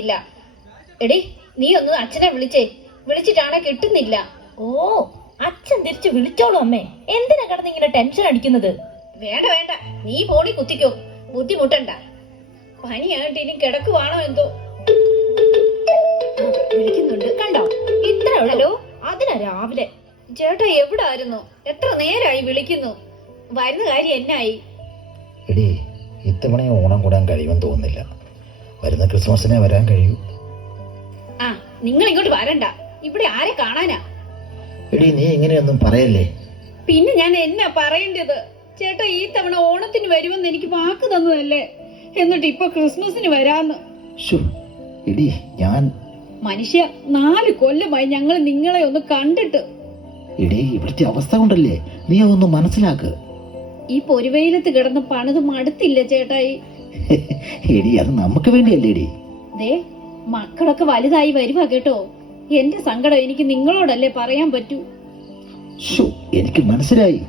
വിളിക്കുന്നില്ല എടി നീ ഒന്ന് അച്ഛനെ വിളിച്ചേ. വിളിച്ചിട്ടാണെ കിട്ടുന്നില്ല. ഓ അച്ഛൻ തിരിച്ചു വിളിച്ചോളൂ അമ്മേ. എന്തിനാ കിടന്ന് ഇങ്ങനെ ടെൻഷൻ അടിക്കുന്നത്? വേണ്ട വേണ്ട. നീ പോണി കുത്തിക്കോ. ബുദ്ധിമുട്ടണ്ട. പനിയായിട്ട് ഇനി കിടക്കുവാണോ എന്തോ? വിളിക്കുന്നുണ്ട്. കണ്ടോ? ഇത്ര ഹലോ? അതിനാ രാവിലെ. ചേട്ടാ എവിടായിരുന്നു? എത്ര നേരമായി വിളിക്കുന്നു. വരുന്ന കാര്യം എന്നായി? എടി ഇത്തവണ ഓണം കൂടാൻ കഴിയുമെന്ന് തോന്നുന്നില്ല. വരുന്ന ക്രിസ്മസിനെ വരാൻ കഴിയൂ. ആ നിങ്ങൾ ഇങ്ങോട്ട് വരണ്ട. ഇവിടെ ആരെ കാണാനാ? എടി നീ ഇങ്ങനെയൊന്നും പറയല്ലേ? പിന്നെ ഞാൻ എന്നാ പറയേണ്ടത്? ചേട്ടാ ഈ തവണ ഓണത്തിന് വരുമെന്ന് എനിക്ക് വാക്ക് തന്നതല്ലേ? എന്നിട്ട് ഇപ്പൊ ക്രിസ്മസിന് വരാന്ന്. എടി ഞാൻ മനുഷ്യ നാല് കൊല്ലമായി ഞങ്ങൾ നിങ്ങളെ ഒന്ന് കണ്ടിട്ട്. എടി ഇവിടുത്തെ അവസ്ഥ കൊണ്ടല്ലേ? നീ അതൊന്ന് മനസ്സിലാക്ക്. ഈ പൊരുവെയിലത്ത് കിടന്ന് പണിത് മടുത്തില്ല ചേട്ടായി. എടി അത് നമുക്ക് വേണ്ടിയല്ലേ എടി ദേ മക്കളൊക്കെ വലുതായി വരുവാ കേട്ടോ. എന്റെ സങ്കടം എനിക്ക് നിങ്ങളോടല്ലേ പറയാൻ പറ്റൂ? എനിക്ക് മനസ്സിലായി.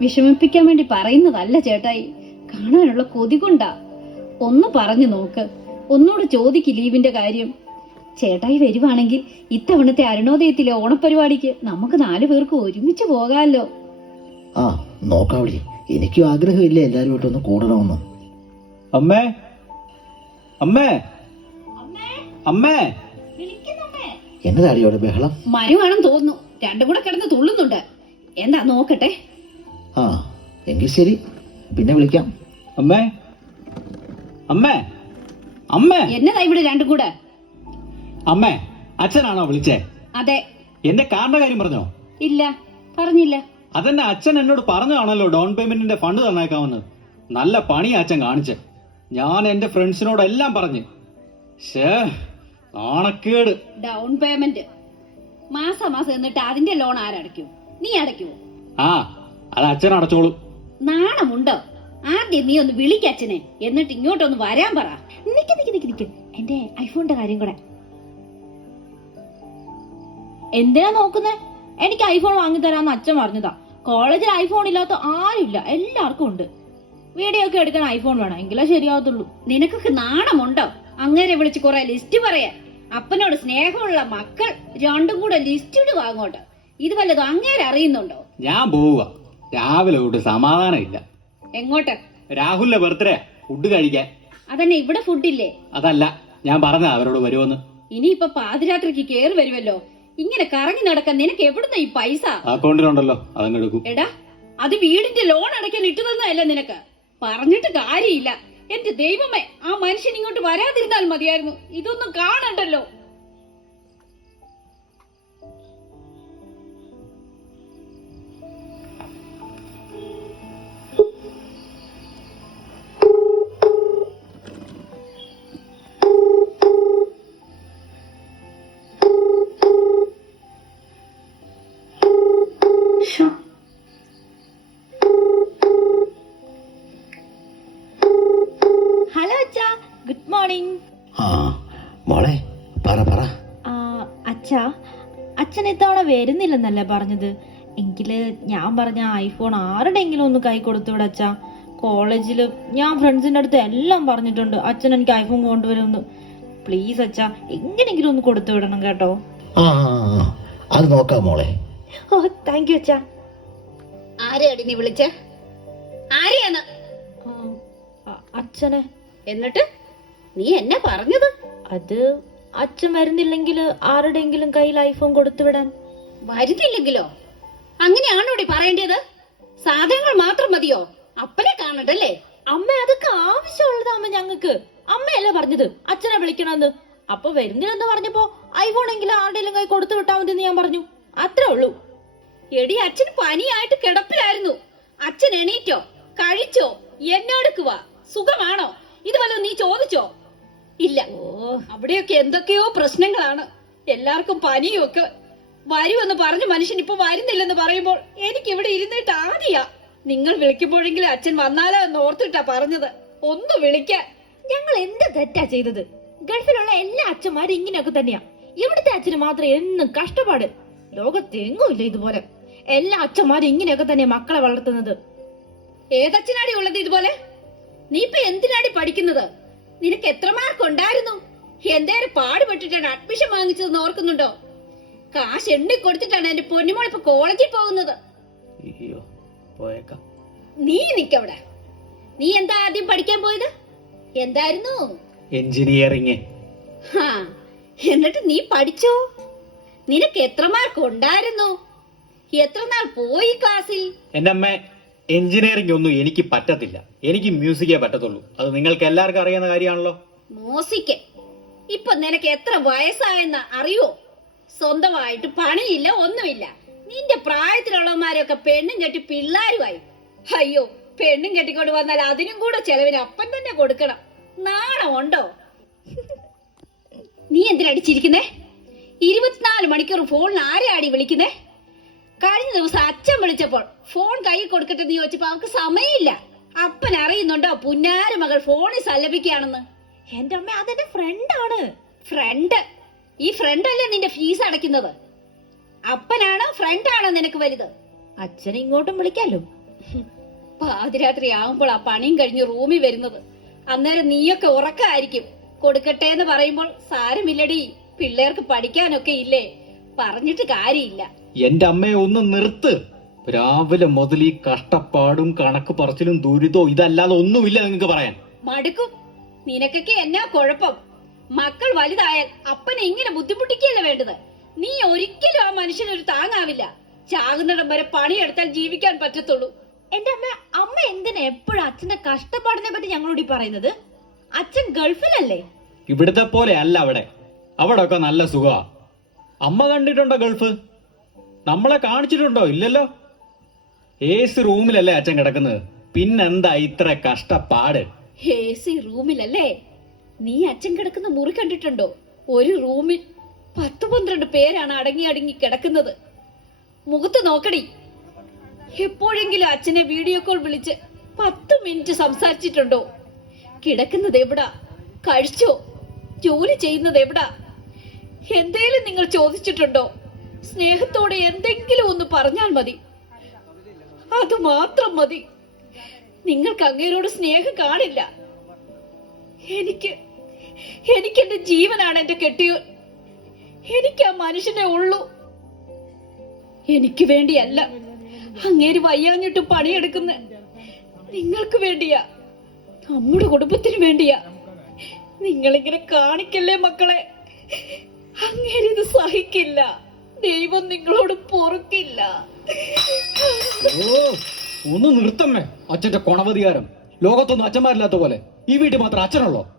വിഷമിപ്പിക്കാൻ വേണ്ടി പറയുന്നതല്ല ചേട്ടായി. കാണാനുള്ള കൊതി കൊണ്ടാ. ഒന്ന് പറഞ്ഞു നോക്ക്. ഒന്നുകൂടെ ചോദിക്ക് ലീവിന്റെ കാര്യം. ചേട്ടായി വരുവാണെങ്കിൽ ഇത്തവണത്തെ അരുണോദയത്തിലെ ഓണപരിപാടിക്ക് നമുക്ക് നാലു പേർക്ക് ഒരുമിച്ച് പോകാമല്ലോ ആ നോക്കാവടി എനിക്കും ആഗ്രഹമില്ല എല്ലാവരുമായിട്ടൊന്ന് കൂടണമെന്ന്. അമ്മേ? അമ്മേ? അമ്മേ? എന്നതാടി അവിടെ ബഹളം? മരുവാണെന്ന് തോന്നുന്നു. രണ്ടും കൂടെ കിടന്ന് തുള്ളുന്നുണ്ട്. എന്താ നോക്കട്ടെ? ആ എങ്കിൽ ശരി. പിന്നെ വിളിക്കാം. അമ്മേ? അമ്മേ? അമ്മേ? എന്നതാ ഇവിടെ രണ്ടും കൂടെ? അമ്മേ അച്ഛനാണോ വിളിച്ചേ? അതെ. എന്റെ കാറിന്റെ കാര്യം പറഞ്ഞോ? ഇല്ല പറഞ്ഞില്ല. അതെന്നെ അച്ഛൻ എന്നോട് പറഞ്ഞതാണല്ലോ ഡൗൺ പേയ്മെന്റിന്റെ ഫണ്ട് തന്നേക്കാമെന്ന്. നല്ല പണി അച്ഛൻ കാണിച്ച്. ഞാൻ എന്റെ ഫ്രണ്ട്സിനോട് എല്ലാം പറഞ്ഞു. ഷേ നാണക്കേട്. ഡൗൺ പേയ്മെന്റ് മാസം മാസം എന്നിട്ട് അതിന്റെ ലോൺ ആരടയ്ക്കും? നീ അടയ്ക്കുവോ? ആ അത് അച്ഛൻ അടച്ചോളൂ. നാണമുണ്ടോ? ആദ്യം നീ ഒന്ന് വിളിക്ക അച്ഛനെ. എന്നിട്ട് ഇങ്ങോട്ടൊന്ന് വരാൻ പറ. നിക്ക് നിക്ക് നിക്ക് നിക്ക്. എന്റെ ഐഫോണിന്റെ കാര്യം കൂടെ. എന്തിനാ നോക്കുന്നേ? എനിക്ക് ഐഫോൺ വാങ്ങി തരാന്ന് അച്ഛൻ പറഞ്ഞതാ. കോളേജിൽ ഐഫോൺ ഇല്ലാത്ത ഇല്ല എല്ലാവർക്കും ഉണ്ട്. വീഡിയോ ഒക്കെ എടുക്കാൻ ഐഫോൺ വേണം. എങ്കിലേ ശരിയാവത്തുള്ളൂ. നിനക്കൊക്കെ നാണമുണ്ടോ? അങ്ങനെ വിളിച്ച് കുറെ ലിസ്റ്റ് പറയാ അപ്പനോട് സ്നേഹമുള്ള മക്കൾ രണ്ടും കൂടെ ലിസ്റ്റ് ഇടുക അങ്ങോട്ട്. ഇത് വല്ലതും അങ്ങേരെ അറിയുന്നുണ്ടോ? ഞാൻ പോവുക. രാവിലെ തൊട്ട് സമാധാനം ഇല്ല എങ്ങോട്ട്? രാഹുലിന്റെ ബർത്ത്ഡേ ഫുഡ് കഴിക്കാൻ. അതന്നെ ഇവിടെ ഫുഡില്ലേ അതല്ല ഞാൻ പറഞ്ഞ അവരോട് വരുമെന്ന് ഇനിയിപ്പൊ പാതിരാത്രിക്ക് കേറി വരുമല്ലോ ഇങ്ങനെ കറങ്ങി നടക്കാൻ നിനക്ക് എവിടുന്ന ഈ പൈസ? അക്കൗണ്ടിലുണ്ടല്ലോ അതങ്ങ് എടുക്കും. എടാ അത് വീടിന്റെ ലോൺ അടയ്ക്കാൻ ഇട്ടു തന്നതല്ല നിനക്ക്? പറഞ്ഞിട്ട് കാര്യമില്ല. എന്റെ ദൈവമേ ആ മനുഷ്യൻ ഇങ്ങോട്ട് വരാതിരുന്നാൽ മതിയായിരുന്നു. ഇതൊന്നും കാണണ്ടല്ലോ. മോർണിംഗ് ആ മോളെ പറ പറ. അച്ഛാ അച്ഛൻ ഇത്തവണ വരുന്നില്ലെന്നല്ലേ പറഞ്ഞത്? എങ്കിൽ ഞാൻ പറഞ്ഞ ഐഫോൺ ആരുടെയെങ്കിലും ഒന്ന് കൈ കൊടുത്തുവിടെ അച്ഛാ. കോളേജിൽ ഞാൻ ഫ്രണ്ട്സിന്റെ അടുത്ത് എല്ലാം പറഞ്ഞിട്ടുണ്ട് അച്ഛൻ എനിക്ക് ഐഫോൺ കൊണ്ടുവരുമെന്ന്. പ്ലീസ് അച്ഛാ എങ്ങനെയെങ്കിലും ഒന്ന് കൊടുത്തു വിടണം കേട്ടോ. ആ. അത് നോക്കാം മോളെ. ഓ താങ്ക് യു അച്ഛാ. ആരെയാടി നീ വിളിച്ച? ആരെയാണ്? അച്ഛനെ. എന്നിട്ട്? നീ എന്നെ പറഞ്ഞത്? അത് അച്ഛൻ വരുന്നില്ലെങ്കിൽ ആരുടെയെങ്കിലും കയ്യിൽ ഐഫോൺ കൊടുത്തുവിടാൻ വരുന്നില്ലെങ്കിലോ? അങ്ങനെയാണോ പറയേണ്ടത്? സാധനങ്ങൾ മാത്രം മതിയോ? അപ്പനെ കാണണ്ടല്ലേ? അമ്മ അതൊക്കെ ആവശ്യമുള്ളതാമ്മ ഞങ്ങക്ക് അമ്മയല്ലേ പറഞ്ഞത്? അച്ഛനെ വിളിക്കണമെന്ന്. അപ്പൊ വരുന്നില്ലെന്ന് പറഞ്ഞപ്പോ ഐഫോൺ എങ്കിലും ആരുടെയും കൈ കൊടുത്തു വിട്ടാ മതി ഞാൻ പറഞ്ഞു. അത്രേ ഉള്ളൂ. എടി അച്ഛൻ പനിയായിട്ട് കിടപ്പിലായിരുന്നു. അച്ഛൻ എണീറ്റോ? കഴിച്ചോ? എന്നോടുക്കുവാ സുഖമാണോ? ഇത് വല്ലതും നീ ചോദിച്ചോ? ഇല്ല. അവിടെയൊക്കെ എന്തൊക്കെയോ പ്രശ്നങ്ങളാണ്. എല്ലാവർക്കും പനിയും ഒക്കെ. വരുമെന്ന് പറഞ്ഞ മനുഷ്യൻ ഇപ്പൊ വരുന്നില്ലെന്ന് പറയുമ്പോൾ എനിക്ക് ഇവിടെ ഇരുന്നിട്ട് ആദ്യാ. നിങ്ങൾ വിളിക്കുമ്പോഴെങ്കിലും അച്ഛൻ വന്നാലോ എന്ന് ഓർത്തിട്ടാ പറഞ്ഞത്. ഒന്ന് വിളിക്കാൻ. ഞങ്ങൾ എന്ത് തെറ്റാ ചെയ്തത്? ഗൾഫിലുള്ള എല്ലാ അച്ഛന്മാരും ഇങ്ങനെയൊക്കെ തന്നെയാ. ഇവിടുത്തെ അച്ഛന് മാത്രം എന്നും കഷ്ടപ്പാട്. ലോകത്തെങ്ങും ഇല്ല ഇതുപോലെ. എല്ലാ അച്ഛന്മാരും ഇങ്ങനെയൊക്കെ തന്നെയാ മക്കളെ വളർത്തുന്നത്. ഏതച്ഛനാടി ഉള്ളത് ഇതുപോലെ? നീ ഇപ്പൊ എന്തിനാടി പഠിക്കുന്നത്? നിനക്ക് എത്ര മാർക്ക് ഉണ്ടായിരുന്നു എന്തേരം പാടുപെട്ടിട്ടാണ് അഡ്മിഷൻ വാങ്ങിച്ചതെന്ന് ഓർക്കുന്നുണ്ടോ? കാശ് എണ്ണി കൊടുത്തിട്ടാണ് എന്റെ പൊന്നുമോൾ ഇപ്പൊ കോളേജിൽ പോകുന്നത്. നീ നിക്കവിടെ. നീ എന്താ ആദ്യം പഠിക്കാൻ പോയത്? എന്തായിരുന്നു? എഞ്ചിനീയറിങ്. ഹാ എന്നിട്ട് നീ പഠിച്ചോ? നിനക്ക് എത്ര മാർക്ക് ഉണ്ടായിരുന്നു എത്ര നാൾ പോയി ക്ലാസ്സിൽ? എന്റെ അമ്മ എഞ്ചിനീയറിംഗ് ഒന്നും എനിക്ക് പറ്റത്തില്ല. എനിക്ക് മ്യൂസിക്കേ പറ്റത്തുള്ളൂ. അത് നിങ്ങൾക്ക് എല്ലാവർക്കും അറിയുന്ന കാര്യമാണല്ലോ? മോസിക്ക് ഇപ്പൊ നിനക്ക് എത്ര വയസ്സായെന്ന് അറിയോ? സ്വന്തമായിട്ട് പണിയില്ല ഒന്നുമില്ല. നിന്റെ പ്രായത്തിലുള്ളവന്മാരൊക്കെ പെണ്ണും കെട്ടി പിള്ളാരുമായി. അയ്യോ പെണ്ണും കെട്ടിക്കൊണ്ട് വന്നാൽ അതിനും കൂടെ ചെലവിന് അപ്പൻ തന്നെ കൊടുക്കണം. നാണമുണ്ടോ നീ എന്തിനടിച്ചിരിക്കുന്നേ ഇരുപത്തിനാല് മണിക്കൂർ ഫോണിൽ ആരെയാടി വിളിക്കുന്നേ? കഴിഞ്ഞ ദിവസം അച്ഛൻ വിളിച്ചപ്പോൾ ഫോൺ കൈ കൊടുക്കട്ടെ എന്ന് ചോദിച്ചപ്പോ അവർക്ക് സമയമില്ല. അപ്പൻ അറിയുന്നുണ്ടോ പുന്നാര മകൾ ഫോണിൽ സല്ലപിക്കുകയാണെന്ന്? എന്റെ അമ്മ അതെന്റെ ഫ്രണ്ടാണ് ഫ്രണ്ട് ഈ ഫ്രണ്ട് അല്ലേ നിന്റെ ഫീസ് അടയ്ക്കുന്നത്? അപ്പനാണോ ഫ്രണ്ടാണോ നിനക്ക് വലുത്? അച്ഛനെ ഇങ്ങോട്ടും വിളിക്കാലോ. പാതിരാത്രി ആവുമ്പോൾ ആ പണിയും കഴിഞ്ഞ് റൂമിൽ വരുന്നത്. അന്നേരം നീയൊക്കെ ഉറക്കായിരിക്കും. കൊടുക്കട്ടെ എന്ന് പറയുമ്പോൾ സാരമില്ലടി. പിള്ളേർക്ക് പഠിക്കാനൊക്കെ ഇല്ലേ? പറഞ്ഞിട്ട് കാര്യമില്ല. എന്റെ അമ്മയെ ഒന്ന് നിർത്ത്. രാവിലെ മുതൽ ഈ കഷ്ടപ്പാടും കണക്ക് പറച്ചിലും ദുരിതവും ഇതല്ലാതെ ഒന്നുമില്ല നിങ്ങൾക്ക് പറയാൻ. മടുക്കും. നിനക്കൊക്കെ എന്നാ കുഴപ്പം? മക്കൾ വലുതായാൽ അപ്പനെ ഇങ്ങനെ ബുദ്ധിമുട്ടിക്കല്ലേ വേണ്ടത്? നീ ഒരിക്കലും ആ മനുഷ്യനൊരു താങ്ങാവില്ല. ചാകുന്നിടം വരെ പണിയെടുത്താൽ ജീവിക്കാൻ പറ്റത്തുള്ളൂ. എന്റെ അമ്മ അമ്മ എന്തിനാ എപ്പോഴും അച്ഛന്റെ കഷ്ടപ്പാടിനെ പറ്റി ഞങ്ങളോട് ഈ പറയുന്നത്? അച്ഛൻ ഗൾഫിലല്ലേ? ഇവിടുത്തെ പോലെ അല്ല അവിടെ. അവിടെ ഒക്കെ നല്ല സുഖമാ അമ്മ കണ്ടിട്ടുണ്ടോ ഗൾഫ്? നമ്മളെ കാണിച്ചിട്ടുണ്ടോ? ഇല്ലല്ലോ. ഏസ് റൂമിലല്ലേ അച്ഛൻ കിടക്കുന്നത്? പിന്നെന്താ ഇത്ര കഷ്ടപ്പാട്? എ സി റൂമിലല്ലേ? നീ അച്ഛൻ കിടക്കുന്ന മുറി കണ്ടിട്ടുണ്ടോ? ഒരു റൂമിൽ പത്ത് പന്ത്രണ്ട് പേരാണ് അടങ്ങി അടങ്ങി കിടക്കുന്നത്. മുഖത്ത് നോക്കടി. എപ്പോഴെങ്കിലും അച്ഛനെ വീഡിയോ കോൾ വിളിച്ച് പത്ത് മിനിറ്റ് സംസാരിച്ചിട്ടുണ്ടോ? കിടക്കുന്നത് എവിടാ? കഴിച്ചോ? ജോലി ചെയ്യുന്നത് എവിടാ? എന്തേലും നിങ്ങൾ ചോദിച്ചിട്ടുണ്ടോ? സ്നേഹത്തോടെ എന്തെങ്കിലും ഒന്ന് പറഞ്ഞാൽ മതി. അത് മാത്രം മതി. നിങ്ങൾക്ക് അങ്ങേരോട് സ്നേഹം കാണില്ല. എനിക്ക് എനിക്ക് എന്റെ ജീവനാണ് എന്റെ കെട്ടിയോ. എനിക്ക് ആ മനുഷ്യനെ ഉള്ളു. എനിക്ക് വേണ്ടിയല്ല. അങ്ങേര് വയ്യാഞ്ഞിട്ട് പണിയെടുക്കുന്ന. നിങ്ങൾക്ക് വേണ്ടിയാ. നമ്മുടെ കുടുംബത്തിന് വേണ്ടിയാ. നിങ്ങളിങ്ങനെ കാണിക്കല്ലേ മക്കളെ? അങ്ങേരിത് സഹിക്കില്ല. ദൈവം നിങ്ങളോട് പൊറുക്കില്ല. ഒന്ന് നിർത്തമ്മേ. അച്ഛന്റെ കൊണവധികാരം. ലോകത്തൊന്നും അച്ഛന്മാരില്ലാത്ത പോലെ. ഈ വീട്ടിൽ മാത്രം അച്ഛനുള്ളോ?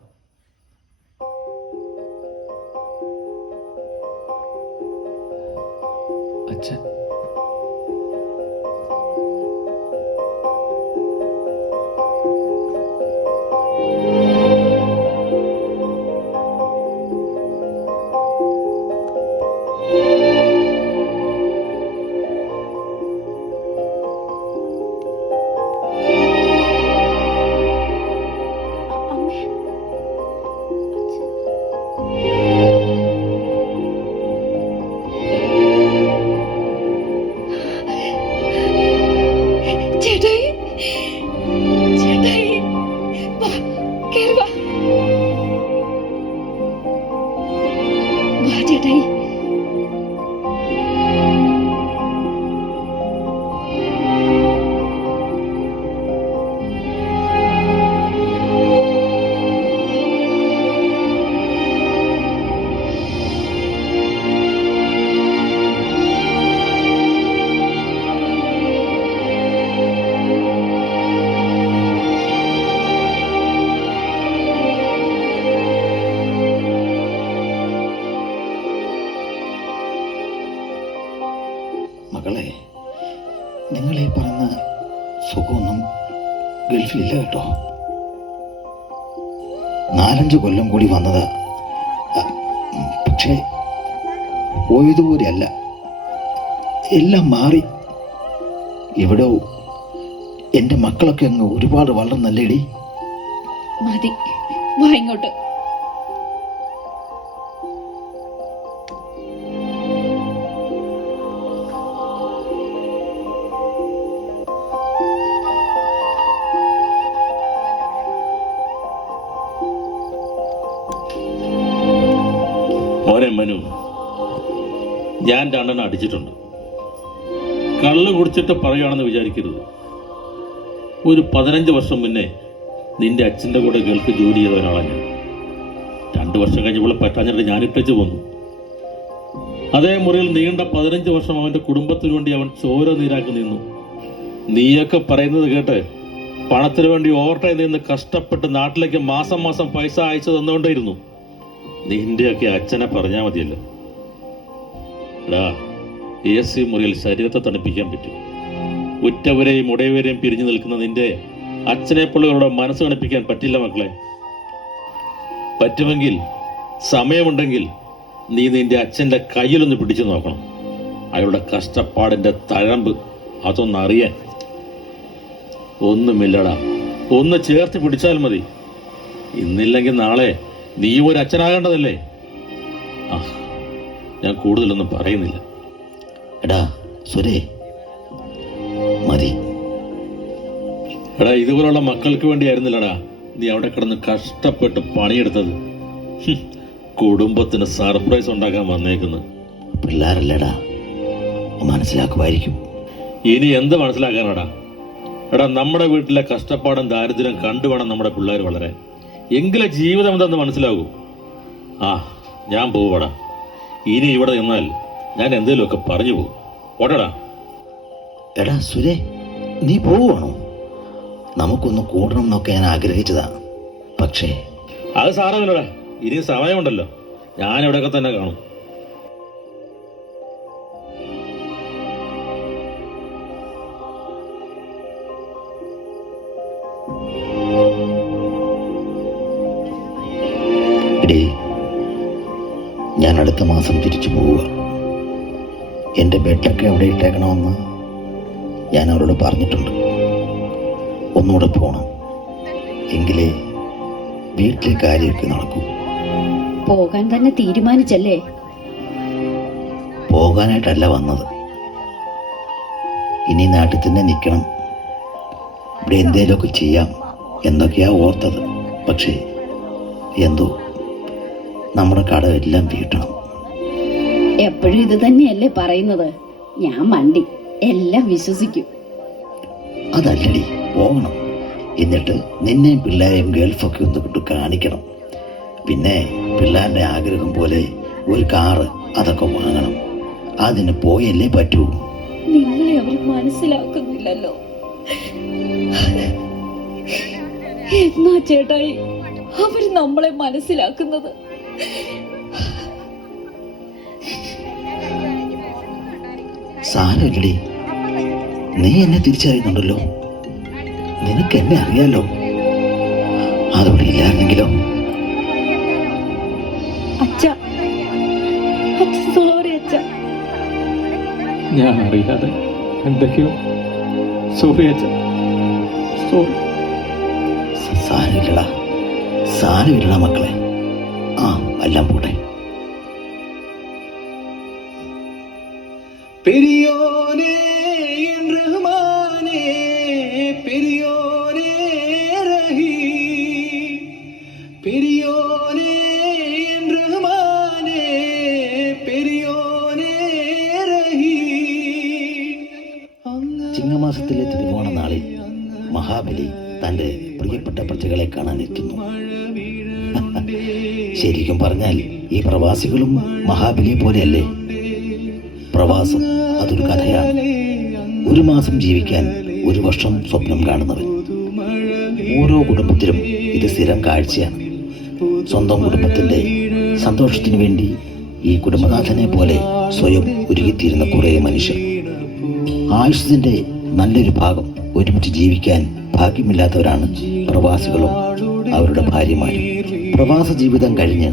ചേട്ടായി ഗൾഫിലില്ല കേട്ടോ. നാലഞ്ച് കൊല്ലം കൂടി വന്നത് പക്ഷേ പോയതുപോലെയല്ല എല്ലാം മാറി. ഇവിടെ എന്റെ മക്കളൊക്കെ അങ്ങ് ഒരുപാട് വളർന്നല്ലേടി? മതി വാ ഇങ്ങോട്ട്. ഞാൻ രണ്ടെണ്ണം അടിച്ചിട്ടുണ്ട്. കള്ള് കുടിച്ചിട്ട് പറയുകയാണെന്ന് വിചാരിക്കരുത്. ഒരു പതിനഞ്ച് വർഷം മുന്നേ നിന്റെ അച്ഛന്റെ കൂടെ ഗൾഫ് ജോലി ചെയ്ത ഒരാളാണ് ഞാൻ. രണ്ട് വർഷം കഴിഞ്ഞപ്പോൾ പറ്റാഞ്ഞിട്ട് ഞാൻ ഇട്ടിച്ച് പോന്നു. അതേ മുറിയിൽ നീണ്ട പതിനഞ്ച് വർഷം അവന്റെ കുടുംബത്തിനു വേണ്ടി അവൻ ചോര നീരാക്കി നിന്നു. നീയൊക്കെ പറയുന്നത് കേട്ട് പണത്തിന് വേണ്ടി ഓവർടൈം നിന്ന് കഷ്ടപ്പെട്ട് നാട്ടിലേക്ക് മാസം മാസം പൈസ അയച്ചു തന്നുകൊണ്ടേയിരുന്നു. നിന്റെയൊക്കെ അച്ഛനെ പറഞ്ഞാൽ മതിയല്ലോ. എടാ എ സി മുറിയിൽ ശരീരത്തെ തണുപ്പിക്കാൻ പറ്റും. ഉറ്റവരെയും ഉടയവരെയും പിരിഞ്ഞു നിൽക്കുന്ന നിന്റെ അച്ഛനെ പിള്ളകളുടെ മനസ്സ് തണുപ്പിക്കാൻ പറ്റില്ല മക്കളെ. പറ്റുമെങ്കിൽ സമയമുണ്ടെങ്കിൽ നീ നിന്റെ അച്ഛന്റെ കയ്യിലൊന്ന് പിടിച്ചു നോക്കണം. അയാളുടെ കഷ്ടപ്പാടിന്റെ തഴമ്പ് അതൊന്നറിയാൻ. ഒന്നുമില്ലടാ. ഒന്ന് ചേർത്ത് പിടിച്ചാൽ മതി. ഇന്നില്ലെങ്കിൽ നാളെ നീ ഒരു അച്ഛനാകേണ്ടതല്ലേ ആ ഞാൻ കൂടുതലൊന്നും പറയുന്നില്ല. എടാ സുരേ. മതി. എടാ ഇതുപോലുള്ള മക്കൾക്ക് വേണ്ടിയായിരുന്നില്ലടാ നീ അവിടെ കിടന്ന് കഷ്ടപ്പെട്ട് പണിയെടുത്തത്. കുടുംബത്തിന് സർപ്രൈസ് ഉണ്ടാക്കാൻ വന്നേക്കുന്നത്. പിള്ളേരല്ലേടാ? മനസ്സിലാക്കുമായിരിക്കും. ഇനി എന്ത് മനസ്സിലാക്കാനാടാ? എടാ നമ്മുടെ വീട്ടിലെ കഷ്ടപ്പാടും ദാരിദ്ര്യം കണ്ടുവേണം നമ്മുടെ പിള്ളേർ വളരാൻ എങ്കിലെ ജീവിതം എന്തെന്ന് മനസ്സിലാകൂ. ആ ഞാൻ പോവടാ ഇനി ഇവിടെ നിന്നാൽ ഞാൻ എന്തേലുമൊക്കെ പറഞ്ഞു പോകും. ഓടടാ എടാ സുരേ നീ പോവുകയാണോ നമുക്കൊന്ന് കൂടണം എന്നൊക്കെ ഞാൻ ആഗ്രഹിച്ചതാ. പക്ഷേ അത് സാരമില്ലടാ ഇനി സമയമുണ്ടല്ലോ. ഞാൻ ഇവിടെയൊക്കെ തന്നെ കാണും. അടുത്ത മാസം തിരിച്ചു പോവുക. എന്റെ ബെഡൊക്കെ എവിടെ ഇട്ടേക്കണമെന്ന് ഞാൻ അവരോട് പറഞ്ഞിട്ടുണ്ട്. ഒന്നുകൂടെ പോകണം എങ്കിലേ വീട്ടിലെ കാര്യമൊക്കെ നടക്കൂ. പോകാൻ തന്നെ തീരുമാനിച്ചല്ലേ? പോകാനായിട്ടല്ല വന്നത്. ഇനി നാട്ടിൽ തന്നെ നിൽക്കണം. ഇവിടെ എന്തേലുമൊക്കെ ചെയ്യാം എന്നൊക്കെയാ ഓർത്തത്. പക്ഷേ എന്തോ നമ്മുടെ കടമെല്ലാം വീട്ടണം. എപ്പോഴും ഇത് തന്നെയല്ലേ പറയുന്നത്? ഞാൻ മണ്ടി. എല്ലാം വിശ്വസിക്കും. അതല്ലടി പോകണം. എന്നിട്ട് നിന്നെ പിള്ളേരെയും ഗൾഫൊക്കെ ഒന്ന് വിട്ടു കാണിക്കണം. പിന്നെ പിള്ളേരുടെ ആഗ്രഹം പോലെ ഒരു കാറ് അതൊക്കെ വാങ്ങണം. അതിന് പോയല്ലേ പറ്റൂ. നിങ്ങളെ അവർ മനസ്സിലാക്കുന്നില്ലല്ലോ. എന്നാ ചേട്ടായി അവർ നമ്മളെ മനസ്സിലാക്കുന്നത്? സാരമില്ലടി നീ എന്നെ തിരിച്ചറിയുന്നുണ്ടല്ലോ. നിനക്ക് എന്നെ അറിയാലോ. അതോടെ ഇല്ലായിരുന്നെങ്കിലോ? അച്ഛ. അച്ഛ അച്ഛ. ഞാൻ അറിയാതെ എന്തൊക്കെയോ. സോറി അച്ഛൻ സോറി സാരമില്ലടാ. സാരമില്ലടാ മക്കളെ. ആ എല്ലാം പോട്ടെ. பெரியோனே என் ரஹ்மானே பெரியோனே ரஹீ பெரியோனே என் ரஹ்மானே பெரியோனே ரஹீ ചിങ്ങമാസത്തിലെ തിരുവോണ നാളിൽ മഹാബലി തന്റെ പ്രിയപ്പെട്ട പ്രജകളെ കാണാൻ എത്തുന്നു ശരിക്കും പറഞ്ഞാൽ ഈ പ്രവാസികളും മഹാബലിയെ പോലെയല്ലേ പ്രവാസം അതൊരു കഥയാണ്. ഒരു മാസം ജീവിക്കാൻ ഒരു വർഷം സ്വപ്നം കാണുന്നവൻ. ഓരോ കുടുംബത്തിലും ഇത് സ്ഥിരം കാഴ്ചയാണ്. സ്വന്തം കുടുംബത്തിന്റെ സന്തോഷത്തിനു വേണ്ടി ഈ കുടുംബനാഥനെ പോലെ സ്വയം ഒരുക്കിത്തീരുന്ന കുറേ മനുഷ്യർ. ആയുഷത്തിന്റെ നല്ലൊരു ഭാഗം ഒരുമിച്ച് ജീവിക്കാൻ ഭാഗ്യമില്ലാത്തവരാണ് പ്രവാസികളും അവരുടെ ഭാര്യമാരും. പ്രവാസ ജീവിതം കഴിഞ്ഞ്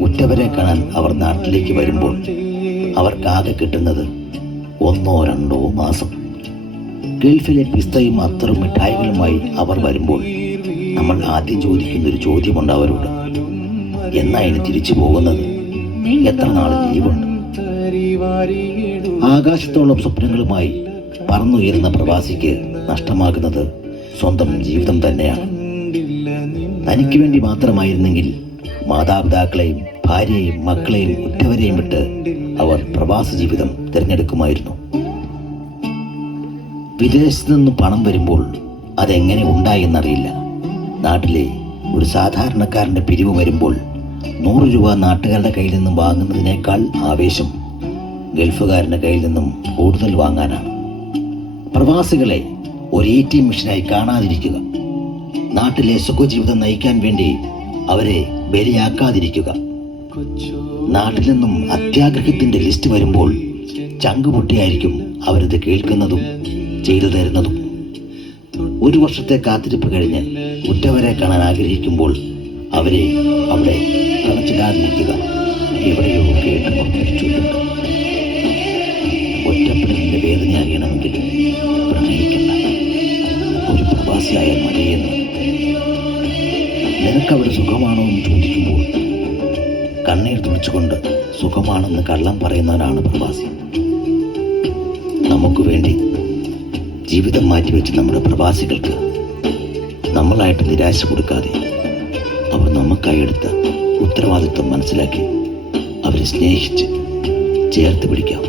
ഉറ്റവരെ കാണാൻ അവർ നാട്ടിലേക്ക് വരുമ്പോൾ അവർക്കാകെ കിട്ടുന്നത് ഒന്നോ രണ്ടോ മാസം. ഗൾഫിലെ പിസ്തയും അത്തറും മിഠായികളുമായി അവർ വരുമ്പോൾ നമ്മൾ ആദ്യം ചോദിക്കുന്ന ഒരു ചോദ്യമുണ്ട് അവരോട്. എന്നാ ഇനി തിരിച്ചു പോകുന്നത്? എത്ര നാൾ ലീവുണ്ട്? ആകാശത്തോളം സ്വപ്നങ്ങളുമായി പറന്നുയരുന്ന പ്രവാസിക്ക് നഷ്ടമാകുന്നത് സ്വന്തം ജീവിതം തന്നെയാണ്. തനിക്ക് വേണ്ടി മാത്രമായിരുന്നെങ്കിൽ മാതാപിതാക്കളെയും ഭാര്യയെയും മക്കളെയും ഉറ്റവരെയും വിട്ട് അവർ പ്രവാസ ജീവിതം തിരഞ്ഞെടുക്കുമായിരുന്നു. വിദേശത്തു നിന്ന് പണം വരുമ്പോൾ അതെങ്ങനെ ഉണ്ടായെന്നറിയില്ല നാട്ടിലെ ഒരു സാധാരണക്കാരന്റെ പിരിവ് വരുമ്പോൾ നൂറ് രൂപ നാട്ടുകാരുടെ കയ്യിൽ നിന്നും വാങ്ങുന്നതിനേക്കാൾ ആവേശം ഗൾഫുകാരന്റെ കയ്യിൽ നിന്നും കൂടുതൽ വാങ്ങാനാണ്. പ്രവാസികളെ ഒരു എ ടി എം മെഷീനായി കാണാതിരിക്കുക. നാട്ടിലെ സുഖജീവിതം നയിക്കാൻ വേണ്ടി അവരെ ബലിയാക്കാതിരിക്കുക. നാട്ടിൽ നിന്നും അത്യാഗ്രഹത്തിന്റെ ലിസ്റ്റ് വരുമ്പോൾ ചങ്കുപൊട്ടിയായിരിക്കും അവരത് കേൾക്കുന്നതും ചെയ്തു തരുന്നതും. ഒരു വർഷത്തെ കാത്തിരിപ്പ് കഴിഞ്ഞ് ഉറ്റവരെ കാണാൻ ആഗ്രഹിക്കുമ്പോൾ അവരെ അവിടെ അടച്ചിടാതിരിക്കുക എവിടെയോ കേട്ടുകൊണ്ടിരിച്ചുണ്ട് ഒറ്റപ്പെടലിന്റെ വേദന അറിയണമെങ്കിൽ പ്രണയിക്കണ്ട. ഒരു പ്രവാസിയായ മതിയെന്ന്. നിനക്കവിടെ സുഖമാണോ എന്ന് ചോദിക്കുമ്പോൾ കണ്ണീർ തുടിച്ചുകൊണ്ട് സുഖമാണെന്ന് കള്ളം പറയുന്നവനാണ് പ്രവാസി. നമുക്ക് വേണ്ടി ജീവിതം മാറ്റിവെച്ച് നമ്മുടെ പ്രവാസികൾക്ക് നമ്മളായിട്ട് നിരാശ കൊടുക്കാതെ അവർ നമുക്കായി എടുത്ത ഉത്തരവാദിത്വം മനസ്സിലാക്കി അവരെ സ്നേഹിച്ച് ചേർത്ത് പിടിക്കാം.